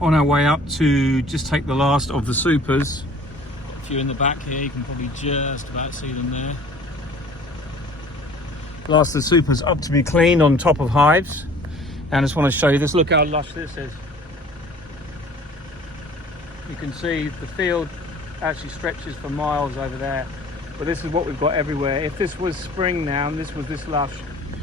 on our way up to just take the last of the supers. If you're in the back here, you can probably just about see them there. Last of the supers up to be cleaned on top of hives. And I just want to show you this. Look how lush this is. You can see the field actually stretches for miles over there. But this is what we've got everywhere. If this was spring now and this was this lush,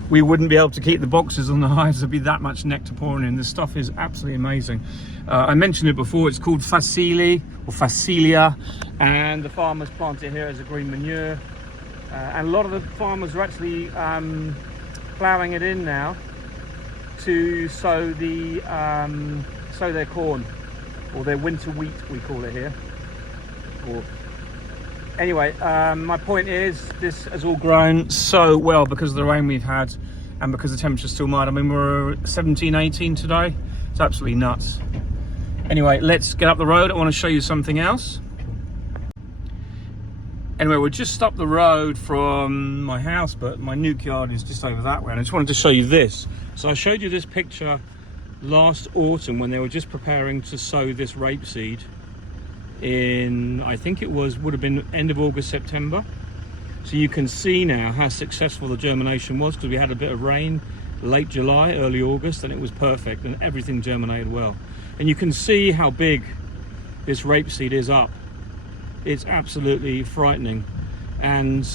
we wouldn't be able to keep the boxes on the hives. There'd be that much nectar pouring in. This stuff is absolutely amazing. I mentioned it before, it's called Facile or Facilia, and the farmers plant it here as a green manure. And a lot of the farmers are actually ploughing it in now to sow their corn, or their winter wheat, we call it here. Anyway, my point is, this has all grown so well because of the rain we've had and because the temperature's still mild. I mean, we're 17, 18 today. It's absolutely nuts. Anyway, let's get up the road. I want to show you something else. Anyway, we're just up the road from my house, but my nuke yard is just over that way. And I just wanted to show you this. So I showed you this picture last autumn when they were just preparing to sow this rapeseed in, I think it would have been end of August, September. So you can see now how successful the germination was, because we had a bit of rain late July, early August, and it was perfect and everything germinated well. And you can see how big this rapeseed is up. It's absolutely frightening. And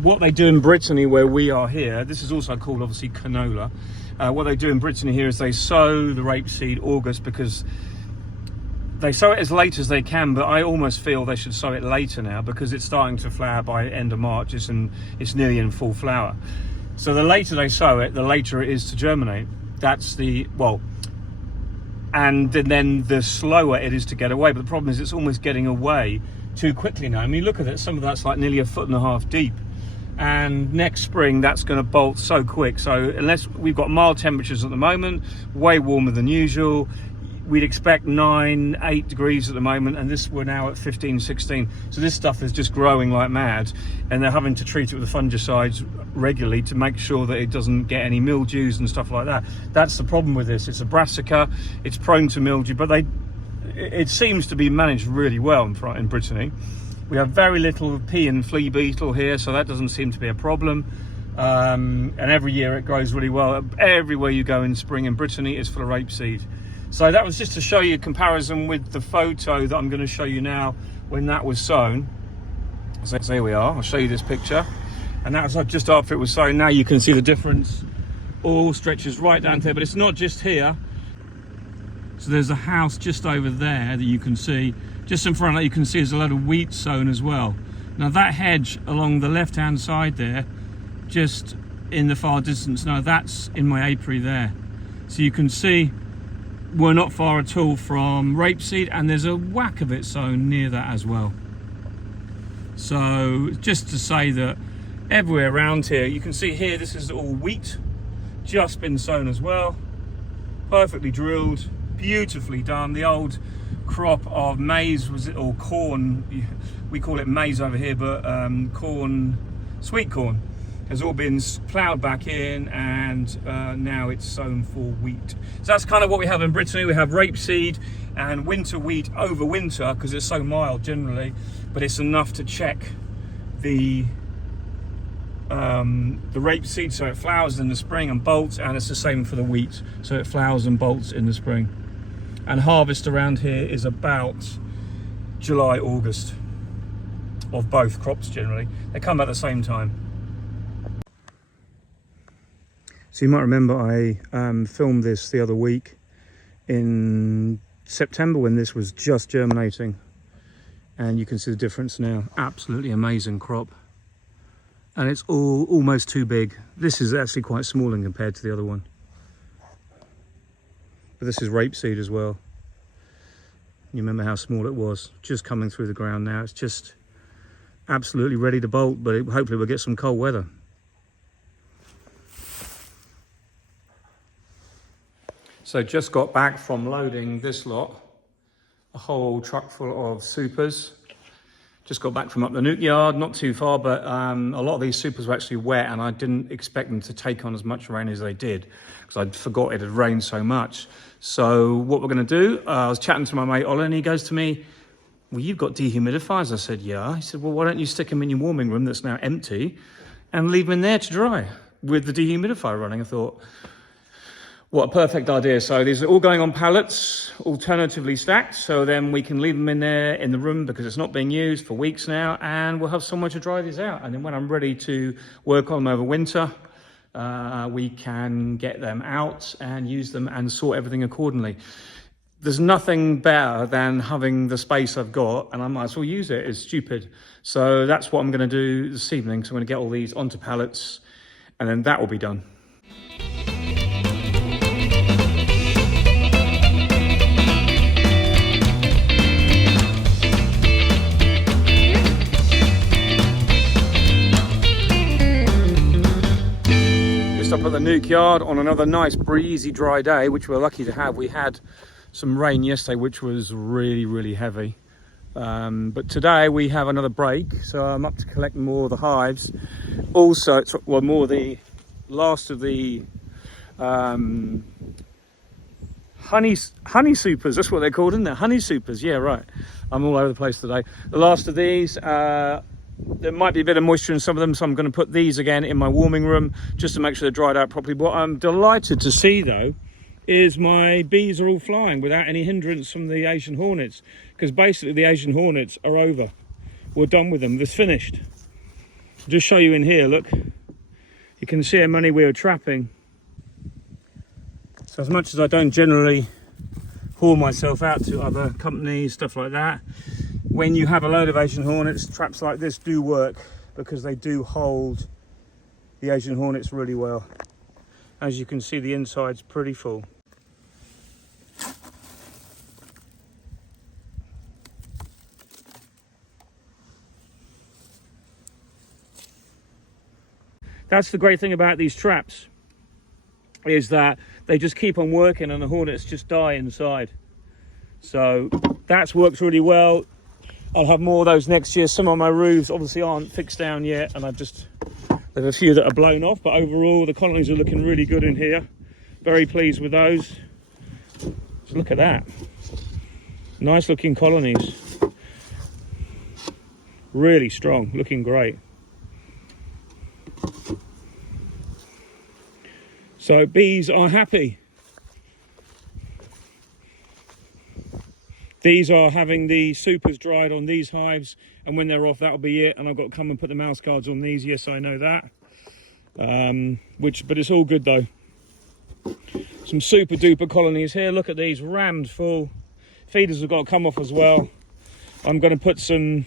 what they do in Brittany, where we are here, this is also called obviously canola. What they do in Brittany here is they sow the rapeseed August, because they sow it as late as they can, but I almost feel they should sow it later now, because it's starting to flower by end of March. It's nearly in full flower. So the later they sow it, the later it is to germinate. That's the, well, and then the slower it is to get away. But the problem is it's almost getting away too quickly now. I mean, look at it, some of that's like nearly 1.5 feet deep. And next spring, that's going to bolt so quick. So unless we've got mild temperatures at the moment, way warmer than usual, we'd expect 9, 8 degrees at the moment, and we're now at 15, 16. So this stuff is just growing like mad, and they're having to treat it with the fungicides regularly to make sure that it doesn't get any mildews and stuff like that. That's the problem with this. It's a brassica, it's prone to mildew, but it seems to be managed really well in Brittany. We have very little pea and flea beetle here, so that doesn't seem to be a problem. And every year it grows really well. Everywhere you go in spring in Brittany is full of rapeseed. So that was just to show you a comparison with the photo that I'm going to show you now when that was sown. So here we are. I'll show you this picture. And that was just after it was sown. Now you can see the difference. All stretches right down there, but it's not just here. So there's a house just over there that you can see. Just in front of that you can see there's a load of wheat sown as well. Now that hedge along the left hand side there, just in the far distance, now that's in my apiary there. So you can see we're not far at all from rapeseed, and there's a whack of it sown near that as well. So just to say that everywhere around here, you can see here this is all wheat, just been sown as well, perfectly drilled, beautifully done. The old crop of maize, or corn, we call it maize over here, but corn, sweet corn, has all been ploughed back in, and now it's sown for wheat. So that's kind of what we have in Brittany. We have rapeseed and winter wheat over winter because it's so mild generally, but it's enough to check the rapeseed, so it flowers in the spring and bolts, and it's the same for the wheat, so it flowers and bolts in the spring. And harvest around here is about July, August, of both crops generally. They come at the same time. So you might remember I filmed this the other week in September when this was just germinating, and you can see the difference now. Absolutely amazing crop, and it's almost too big. This is actually quite small in compared to the other one, but this is rapeseed as well. You remember how small it was, just coming through the ground now. It's just absolutely ready to bolt, but hopefully we'll get some cold weather. So just got back from loading this lot, a whole truck full of supers. Just got back from up the nuke yard, not too far, but a lot of these supers were actually wet, and I didn't expect them to take on as much rain as they did, because I forgot it had rained so much. So what we're going to do, I was chatting to my mate Ollie, and he goes to me, well, you've got dehumidifiers. I said, yeah. He said, well, why don't you stick them in your warming room that's now empty and leave them in there to dry with the dehumidifier running? I thought, what a perfect idea. So these are all going on pallets, alternatively stacked, so then we can leave them in there in the room because it's not being used for weeks now, and we'll have somewhere to dry these out. And then when I'm ready to work on them over winter, we can get them out and use them and sort everything accordingly. There's nothing better than having the space I've got, and I might as well use it. It's stupid. So that's what I'm going to do this evening. So I'm going to get all these onto pallets, and then that will be done. Up at the nuke yard on another nice breezy dry day, which we're lucky to have. We had some rain yesterday which was really heavy, but today we have another break, so I'm up to collect more of the hives. Also, well, more the last of the honey supers, that's what they're called, isn't it? Honey supers, yeah, right. I'm all over the place today. The last of these, there might be a bit of moisture in some of them, so I'm going to put these again in my warming room just to make sure they're dried out properly. What I'm delighted to see though is my bees are all flying without any hindrance from the Asian Hornets, because basically the Asian Hornets are over. We're done with them, they're finished. I'll just show you in here, look. You can see how many we were trapping. So as much as I don't generally haul myself out to other companies, stuff like that, when you have a load of Asian Hornets, traps like this do work because they do hold the Asian Hornets really well. As you can see, the inside's pretty full. That's the great thing about these traps, is that they just keep on working and the hornets just die inside. So that's worked really well. I'll have more of those next year. Some of my roofs obviously aren't fixed down yet, and there's a few that are blown off, but overall the colonies are looking really good in here. Very pleased with those. Just look at that. Nice looking colonies. Really strong, looking great. So bees are happy. These are having the supers dried on these hives, and when they're off, that'll be it. And I've got to come and put the mouse guards on these. Yes, I know that. But it's all good though. Some super duper colonies here. Look at these, rammed full. Feeders have got to come off as well. I'm going to put some.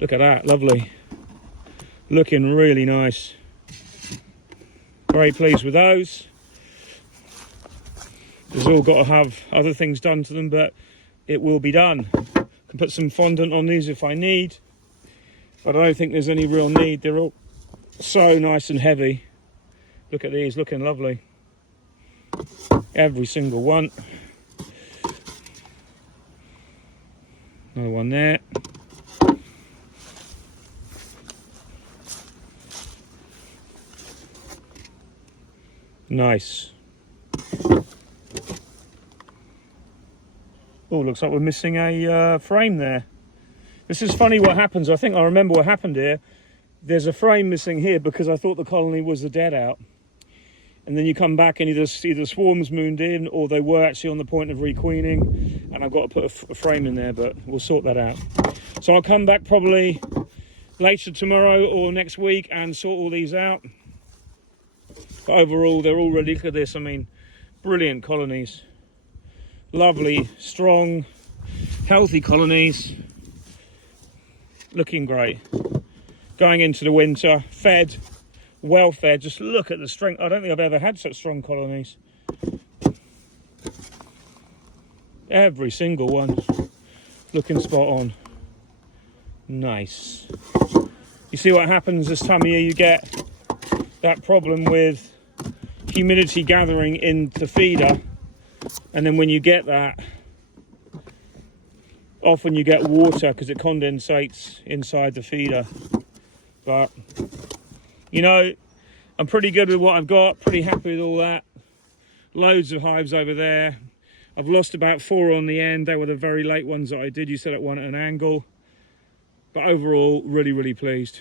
Look at that, lovely. Looking really nice. Very pleased with those. There's all got to have other things done to them, but it will be done. I can put some fondant on these if I need, but I don't think there's any real need. They're all so nice and heavy. Look at these, looking lovely. Every single one. Another one there. Nice. Oh, looks like we're missing a frame there. This is funny what happens. I think I remember what happened here. There's a frame missing here because I thought the colony was the dead out. And then you come back and either see the swarms mooned in, or they were actually on the point of requeening. And I've got to put a frame in there, but we'll sort that out. So I'll come back probably later tomorrow or next week and sort all these out. But overall, they're all ready. Look at this. I mean, brilliant colonies. Lovely, strong, healthy colonies. Looking great. Going into the winter, fed, well fed. Just look at the strength. I don't think I've ever had such strong colonies. Every single one. Looking spot on. Nice. You see what happens this time of year? You get that problem with humidity gathering in the feeder, and then when you get that, often you get water because it condensates inside the feeder. But, you know, I'm pretty good with what I've got, pretty happy with all that. Loads of hives over there. I've lost about 4 on the end. They were the very late ones that I did. You said at one at an angle. But overall, really, really pleased.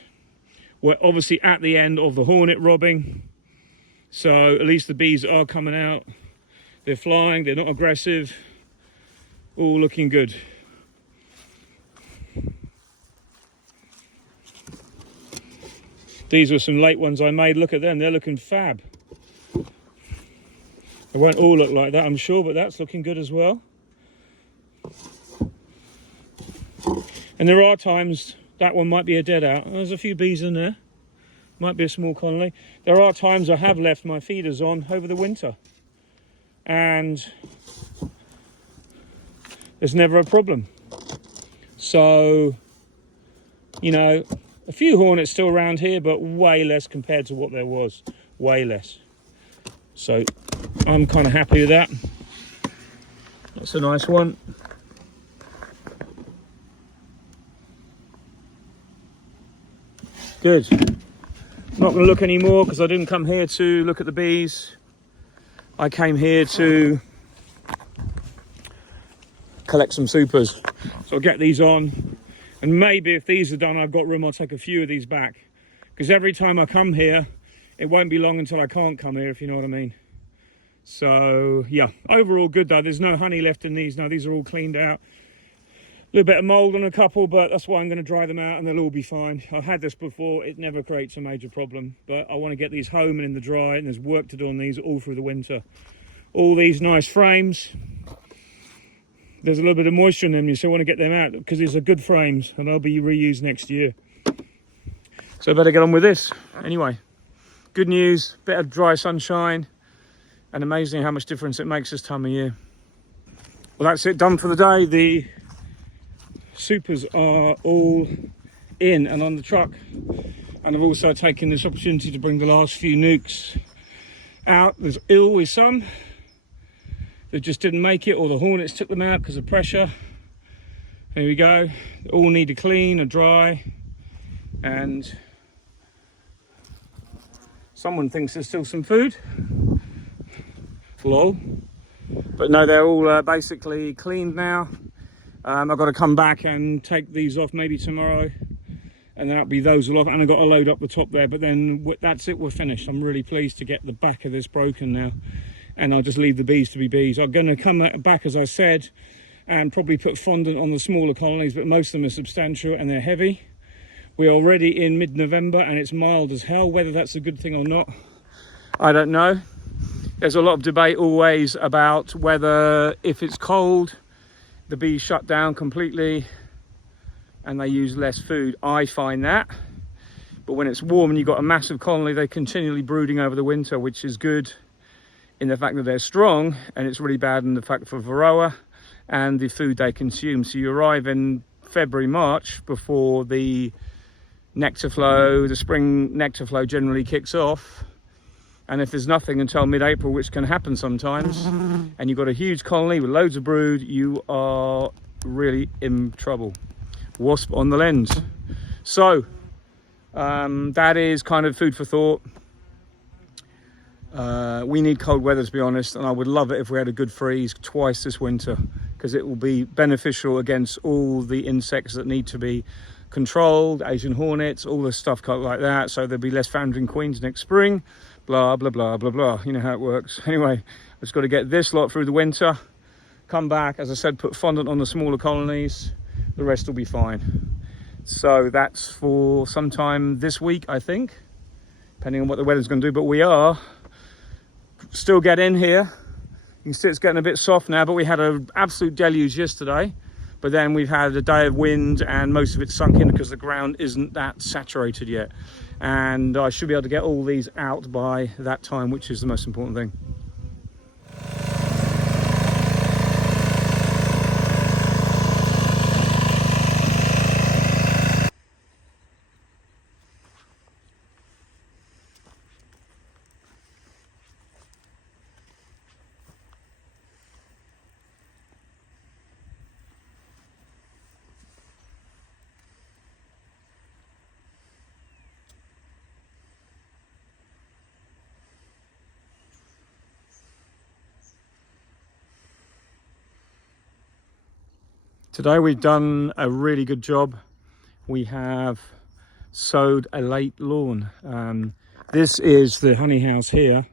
We're obviously at the end of the hornet robbing. So at least the bees are coming out. They're flying, they're not aggressive. All looking good. These were some late ones I made. Look at them, they're looking fab. They won't all look like that, I'm sure, but that's looking good as well. And there are times that one might be a dead out. There's a few bees in there. Might be a small colony. There are times I have left my feeders on over the winter. And there's never a problem. So, you know, a few hornets still around here, but way less compared to what there was. Way less. So I'm kind of happy with that. That's a nice one. Good. Not going to look anymore because I didn't come here to look at the bees. I came here to collect some supers. So I'll get these on. And maybe if these are done, I've got room, I'll take a few of these back. Because every time I come here, it won't be long until I can't come here, if you know what I mean. So, yeah. Overall good though. There's no honey left in these now. These are all cleaned out. A little bit of mould on a couple, but that's why I'm going to dry them out and they'll all be fine. I've had this before, it never creates a major problem, but I want to get these home and in the dry, and there's work to do on these all through the winter. All these nice frames, there's a little bit of moisture in them, so I want to get them out because these are good frames and they'll be reused next year. So I better get on with this. Anyway, good news, bit of dry sunshine, and amazing how much difference it makes this time of year. Well, that's it, done for the day. The supers are all in and on the truck, and I've also taken this opportunity to bring the last few nukes out. There's always some that just didn't make it, or the hornets took them out because of pressure. There we go. They all need to clean or dry, and someone thinks there's still some food. Lol. But no, they're all basically cleaned now. I've got to come back and take these off maybe tomorrow, and that'll be those all off, and I've got to load up the top there, but then that's it, we're finished. I'm really pleased to get the back of this broken now, and I'll just leave the bees to be bees. I'm going to come back, as I said, and probably put fondant on the smaller colonies, but most of them are substantial and they're heavy. We're already in mid-November and it's mild as hell. Whether that's a good thing or not, I don't know. There's a lot of debate always about whether, if it's cold, the bees shut down completely and they use less food. I find that. But when it's warm and you've got a massive colony, they're continually brooding over the winter, which is good in the fact that they're strong, and it's really bad in the fact for varroa and the food they consume. So you arrive in February, March, before the nectar flow, the spring nectar flow generally kicks off. And if there's nothing until mid-April, which can happen sometimes, and you've got a huge colony with loads of brood, you are really in trouble. Wasp on the lens. So that is kind of food for thought. We need cold weather, to be honest, and I would love it if we had a good freeze twice this winter, because it will be beneficial against all the insects that need to be controlled, Asian Hornets, all the stuff like that. So there'll be less foundering queens next spring. Blah, blah, blah, blah, blah. You know how it works. Anyway, I've just got to get this lot through the winter. Come back, as I said, put fondant on the smaller colonies. The rest will be fine. So that's for sometime this week, I think, depending on what the weather's going to do. But we are still get in here. You can see it's getting a bit soft now, but we had an absolute deluge yesterday. But then we've had a day of wind and most of it's sunk in because the ground isn't that saturated yet. And I should be able to get all these out by that time, which is the most important thing. Today we've done a really good job. We have sowed a late lawn. This is the honey house here,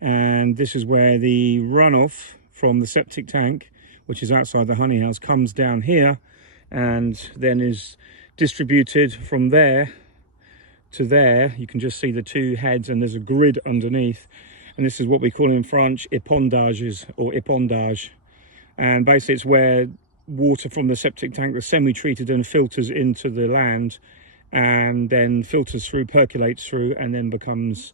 and this is where the runoff from the septic tank, which is outside the honey house, comes down here and then is distributed from there to there. You can just see the two heads, and there's a grid underneath, and this is what we call in French épondages or épondage. And basically it's where water from the septic tank is semi-treated and filters into the land, and then filters through, percolates through, and then becomes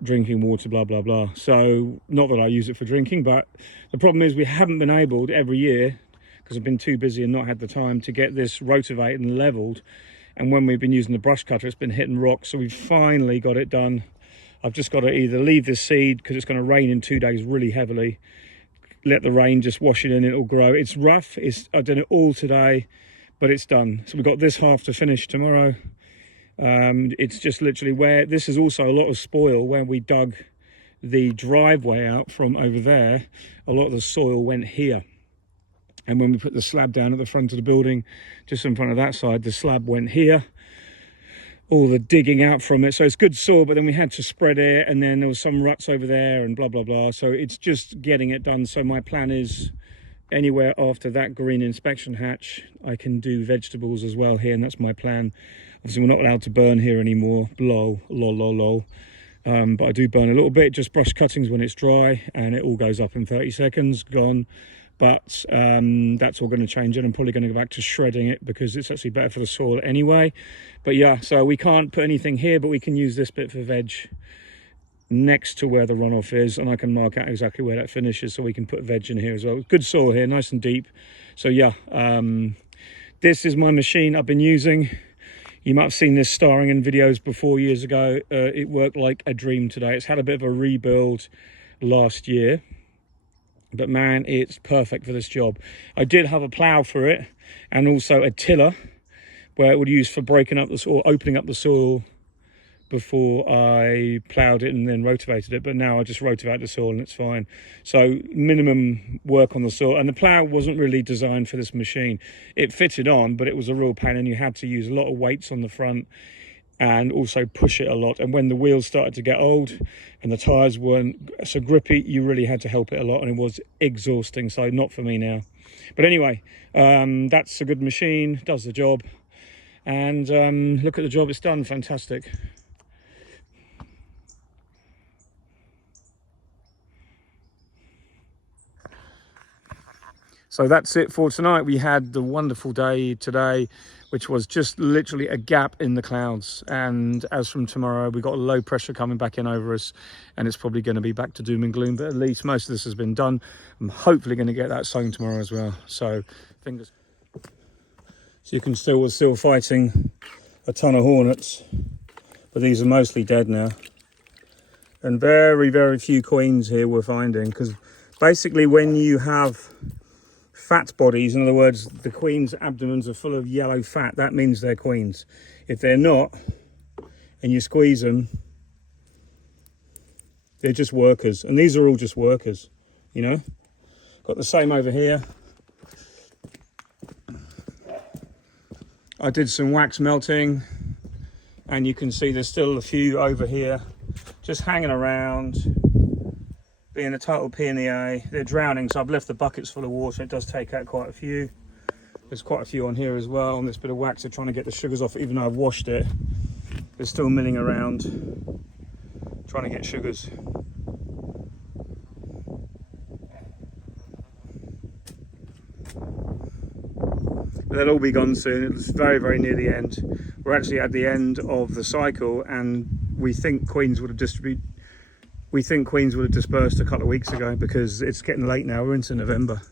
drinking water, blah blah blah. So not that I use it for drinking, but the problem is we haven't been able to, every year, because I've been too busy and not had the time to get this rotivated and leveled, and when we've been using the brush cutter it's been hitting rocks. So we've finally got it done. I've just got to either leave this seed, because it's going to rain in 2 days really heavily, let the rain just wash it in, it'll grow. It's rough, I've done it all today, but it's done. So we've got this half to finish tomorrow. It's just literally where, this is also a lot of spoil where we dug the driveway out from over there. A lot of the soil went here, and when we put the slab down at the front of the building, just in front of that side, the slab went here, all the digging out from it. So it's good soil, but then we had to spread it, and then there was some ruts over there and blah blah blah. So it's just getting it done. So my plan is anywhere after that green inspection hatch, I can do vegetables as well here, and that's my plan. Obviously we're not allowed to burn here anymore, lol. But I do burn a little bit, just brush cuttings when it's dry, and it all goes up in 30 seconds, gone. But that's all going to change, and I'm probably going to go back to shredding it because it's actually better for the soil anyway. But yeah, so we can't put anything here, but we can use this bit for veg next to where the runoff is, and I can mark out exactly where that finishes, so we can put veg in here as well. Good soil here, nice and deep. So yeah, this is my machine I've been using. You might have seen this starring in videos before years ago. It worked like a dream today. It's had a bit of a rebuild last year, but man, it's perfect for this job. I did have a plough for it, and also a tiller where it would use for breaking up the soil, opening up the soil before I ploughed it and then rotivated it. But now I just rotivate the soil and it's fine. So minimum work on the soil, and the plough wasn't really designed for this machine. It fitted on, but it was a real pain, and you had to use a lot of weights on the front and also push it a lot. And when the wheels started to get old and the tires weren't so grippy, you really had to help it a lot, and it was exhausting. So not for me now. But anyway, that's a good machine, does the job. And look at the job it's done, fantastic. So that's it for tonight. We had the wonderful day today, which was just literally a gap in the clouds. And as from tomorrow, we've got a low pressure coming back in over us, and it's probably going to be back to doom and gloom, but at least most of this has been done. I'm hopefully going to get that sown tomorrow as well. So fingers. So you can we're still fighting a ton of hornets, but these are mostly dead now. And very, very few queens here we're finding, because basically when you have fat bodies, in other words, the queen's abdomens are full of yellow fat, that means they're queens. If they're not, and you squeeze them, they're just workers. And these are all just workers, you know. Got the same over here. I did some wax melting, and you can see there's still a few over here just hanging around, being a total pain in the eye. They're drowning, so I've left the buckets full of water. It does take out quite a few. There's quite a few on here as well. On this bit of wax, they're trying to get the sugars off, even though I've washed it. They're still milling around, trying to get sugars. They'll all be gone soon. It's very, very near the end. We're actually at the end of the cycle, and we think queens would have dispersed a couple of weeks ago, because it's getting late now. We're into November.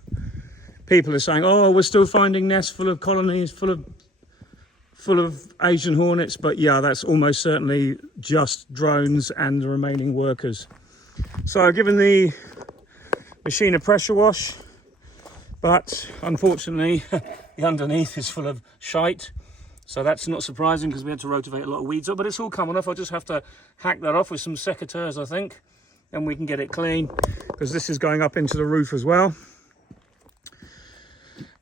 People are saying, oh, we're still finding nests full of colonies, full of Asian hornets. But yeah, that's almost certainly just drones and the remaining workers. So I've given the machine a pressure wash, but unfortunately the underneath is full of shite. So that's not surprising, because we had to rotivate a lot of weeds up, but it's all coming off. I'll just have to hack that off with some secateurs, I think, and we can get it clean, because this is going up into the roof as well.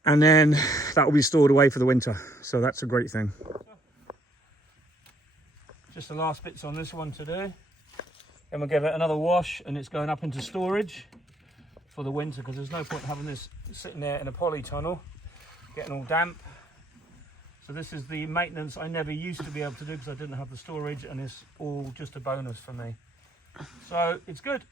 and then that will be stored away for the winter. So that's a great thing. Just the last bits on this one to do. Then we'll give it another wash, and it's going up into storage for the winter, because there's no point having this sitting there in a polytunnel getting all damp. So this is the maintenance I never used to be able to do because I didn't have the storage, and it's all just a bonus for me. So it's good.